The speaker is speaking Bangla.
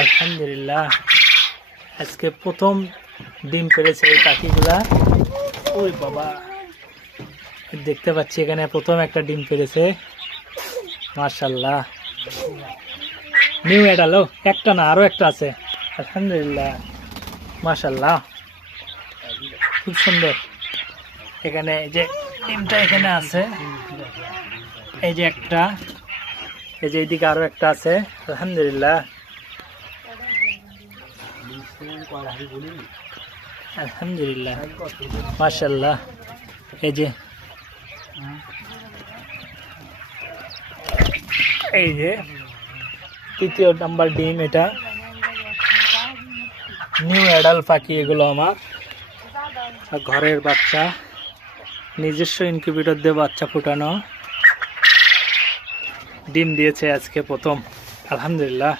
আলহামদুলিল্লাহ। আজকে প্রথম ডিম পেরেছে এই পাখিগুলা। ওই বাবা। দেখতে পাচ্ছি এখানে প্রথম একটা ডিম পেরেছে। মার্শাল্লাহ নিউ এডালো একটা না, আরও একটা আছে। আলহামদুলিল্লাহ। মার্শাল্লাহ খুব সুন্দর। এখানে এই যে ডিমটা এখানে আছে। এই যে একটা। এই যে এইদিকে আরও একটা আছে। আলহামদুলিল্লাহ। আলহামদুলিল্লাহ। মাশাল্লাহ এই যে এই যে তৃতীয় নাম্বার ডিম এটা। নিউ অ্যাডাল পাখি এগুলো আমার। ঘরের বাচ্চা। নিজস্ব ইনকিউবেটর দিয়ে বাচ্চা ফুটানো। ডিম দিয়েছে আজকে প্রথম। আলহামদুলিল্লাহ।